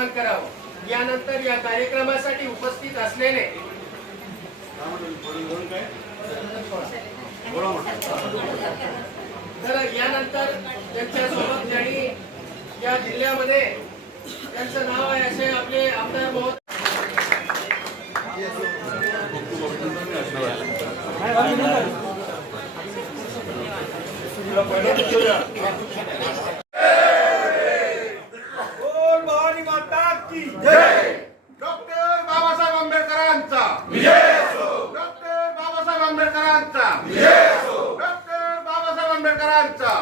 आवाहन करावं। यानंतर या कार्यक्रमासाठी उपस्थित असलेले तर यानंतर त्यांच्यासोबत ज्यांनी या जिल्ह्यामध्ये त्यांचं नाव आहे असे आपले आमदार महोदय डॉक्टर बाबासाहेब आंबेडकरांचा डॉक्टर बाबासाहेब आंबेडकरांचा डॉक्टर बाबासाहेब आंबेडकरांचा